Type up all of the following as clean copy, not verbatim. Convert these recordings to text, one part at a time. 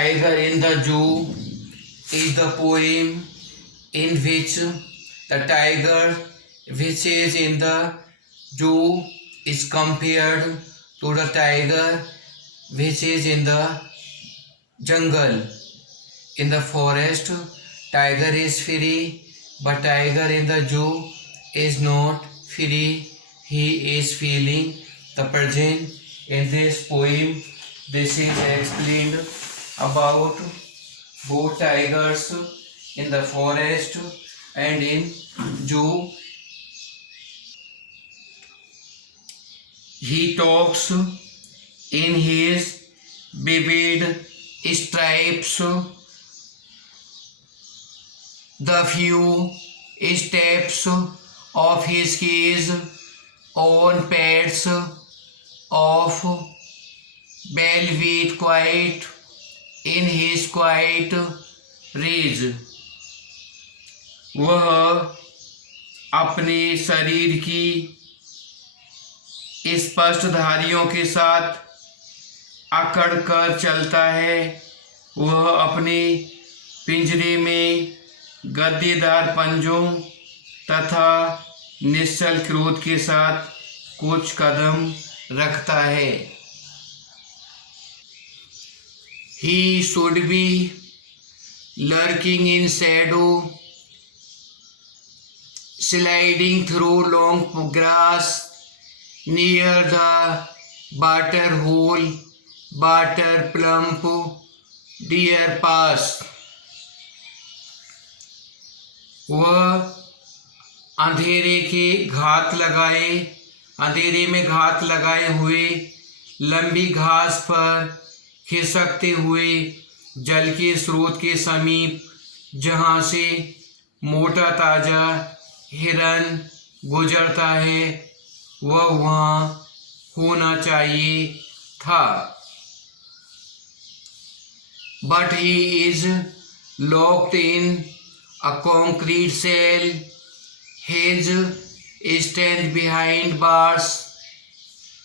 Tiger in the Zoo is the poem in which the tiger which is in the zoo is compared to the tiger which is in the jungle. In the forest, tiger is free, but tiger in the zoo is not free. He is feeling the present. In this poem, this is explained about both tigers in the forest and in zoo. He talks in his vivid stripes. The few steps of his cage on pads of velvet quiet in his quiet rage. वह अपने शरीर की स्पष्ट धारियों के साथ अकड़ कर चलता है। वह अपने पिंजरे में गद्देदार पंजों तथा निश्चल क्रोध के साथ कुछ कदम रखता है। He should be lurking in shadow, sliding through long grass near the water hole, water plump deer pass. वह अंधेरे में घात लगाए हुए लंबी घास पर खिसकते हुए जल के स्रोत के समीप, जहाँ से मोटा ताजा हिरन गुजरता है, वह वहाँ होना चाहिए था। But he is locked in a concrete cell. His stand behind bars,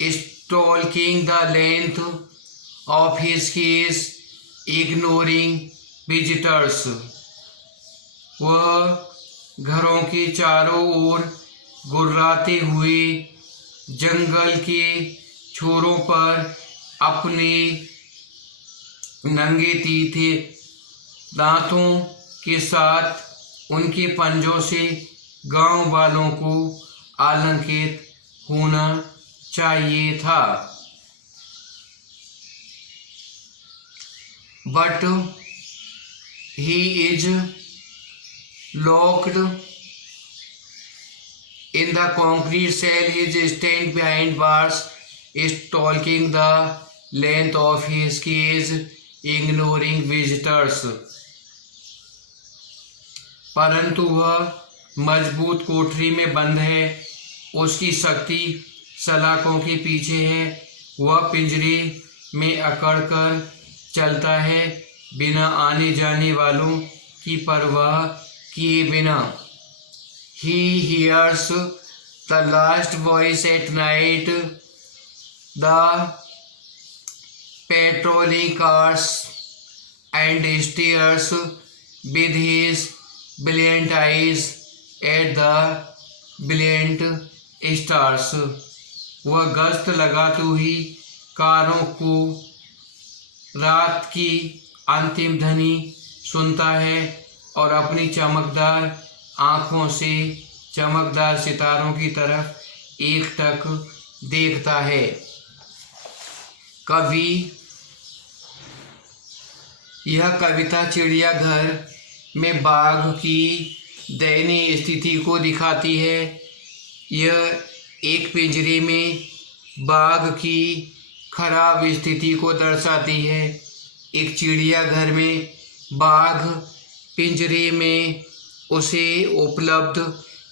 stalking the length of his cage, ignoring visitors. वह घरों के चारों ओर गुर्राते हुए जंगल के छोरों पर अपने नंगे तीखे दांतों के साथ उनके पंजों से गांव वालों को आलंकित होना चाहिए था। But he is locked in the concrete cell. His stand behind bars, stalking the length of his cage, ignoring visitors. परंतु वह मजबूत कोठरी में बंद है, उसकी शक्ति सलाखों के पीछे है। वह पिंजरे में अकड़ कर चलता है, बिना आने जाने वालों की परवाह किए बिना। He hears the last voice at night, the patrolling cars, and stares with his brilliant eyes at the brilliant stars. वह गश्त लगाते हुई कारों को रात की अंतिम ध्वनि सुनता है और अपनी चमकदार आँखों से चमकदार सितारों की तरफ एकटक देखता है। यह कविता चिड़ियाघर में बाघ की दयनीय स्थिति को दिखाती है। यह एक पिंजरे में बाघ की खराब स्थिति को दर्शाती है। एक चिड़ियाघर में बाघ पिंजरे में उसे उपलब्ध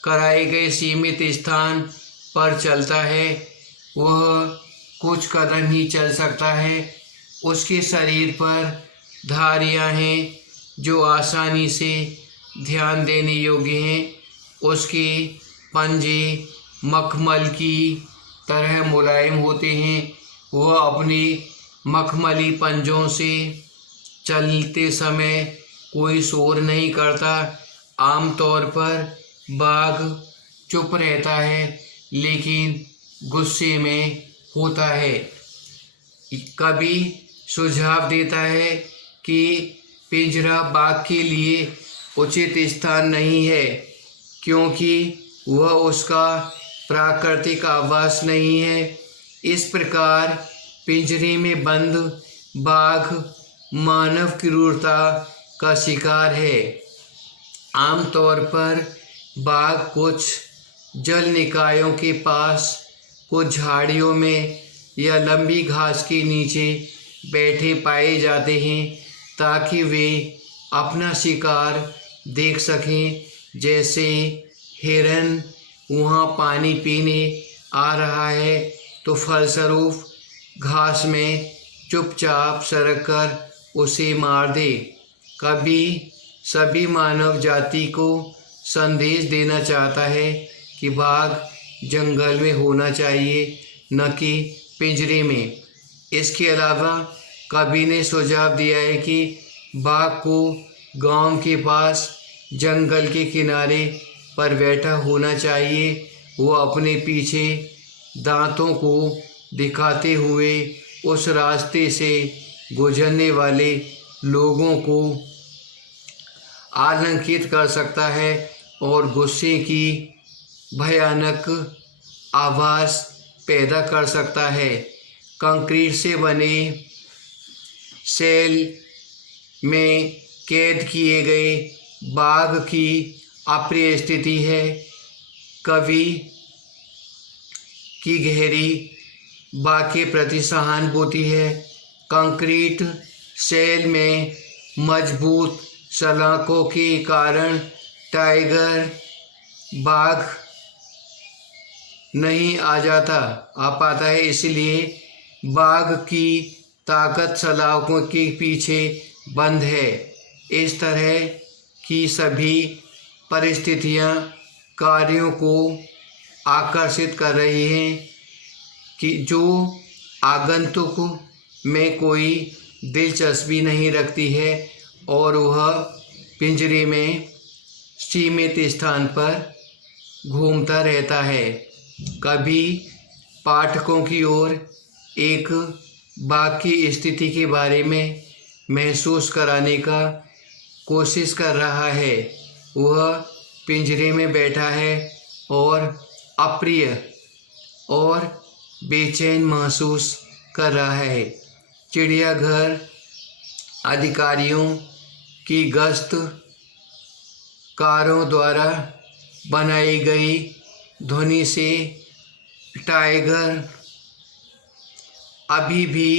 कराए गए सीमित स्थान पर चलता है। वह कुछ कदम ही चल सकता है। उसके शरीर पर धारियां हैं जो आसानी से ध्यान देने योग्य हैं। उसके पंजे मखमल की तरह मुलायम होते हैं। वह अपने मखमली पंजों से चलते समय कोई शोर नहीं करता। आमतौर पर बाघ चुप रहता है लेकिन गुस्से में होता है। कभी सुझाव देता है कि पिंजरा बाघ के लिए उचित स्थान नहीं है क्योंकि वह उसका प्राकृतिक आवास नहीं है। इस प्रकार पिंजरे में बंद बाघ मानव क्रूरता का शिकार है। आमतौर पर बाघ कुछ जल निकायों के पास, कुछ झाड़ियों में या लंबी घास के नीचे बैठे पाए जाते हैं ताकि वे अपना शिकार देख सकें। जैसे हिरन वहाँ पानी पीने आ रहा है तो फलस्वरूप घास में चुपचाप सरक कर उसे मार दे। कभी सभी मानव जाति को संदेश देना चाहता है कि बाघ जंगल में होना चाहिए, न कि पिंजरे में। इसके अलावा कभी ने सुझाव दिया है कि बाघ को गांव के पास जंगल के किनारे पर बैठा होना चाहिए। वो अपने पीछे दांतों को दिखाते हुए उस रास्ते से गुजरने वाले लोगों को आतंकित कर सकता है और गुस्से की भयानक आवाज़ पैदा कर सकता है। कंक्रीट से बने सेल में कैद किए गए बाघ की अप्रिय स्थिति है। कवि की गहरी बाघ के प्रति सहानुभूति है। कंक्रीट सेल में मजबूत सलाखों के कारण टाइगर बाघ नहीं आ पाता है, इसलिए बाघ की ताकत सलाखों के पीछे बंद है। इस तरह की सभी परिस्थितियां कार्यों को आकर्षित कर रही हैं कि जो आगंतुक में कोई दिलचस्पी नहीं रखती है और वह पिंजरे में सीमित स्थान पर घूमता रहता है। कभी पाठकों की ओर एक बाघ की स्थिति के बारे में महसूस कराने का कोशिश कर रहा है। वह पिंजरे में बैठा है और अप्रिय और बेचैन महसूस कर रहा है। चिड़ियाघर अधिकारियों की गश्त कारों द्वारा बनाई गई ध्वनि से टाइगर अभी भी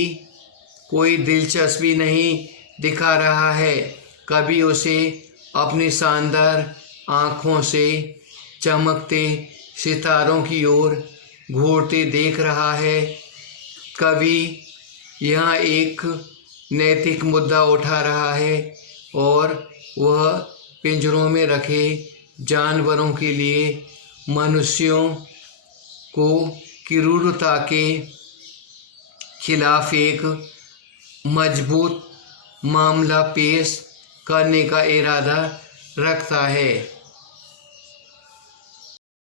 कोई दिलचस्पी नहीं दिखा रहा है। कभी उसे अपनी शानदार आँखों से चमकते सितारों की ओर घूरते देख रहा है। कभी यहाँ एक नैतिक मुद्दा उठा रहा है और वह पिंजरों में रखे जानवरों के लिए मनुष्यों को क्रूरता के खिलाफ एक मजबूत मामला पेश करने का इरादा रखता है।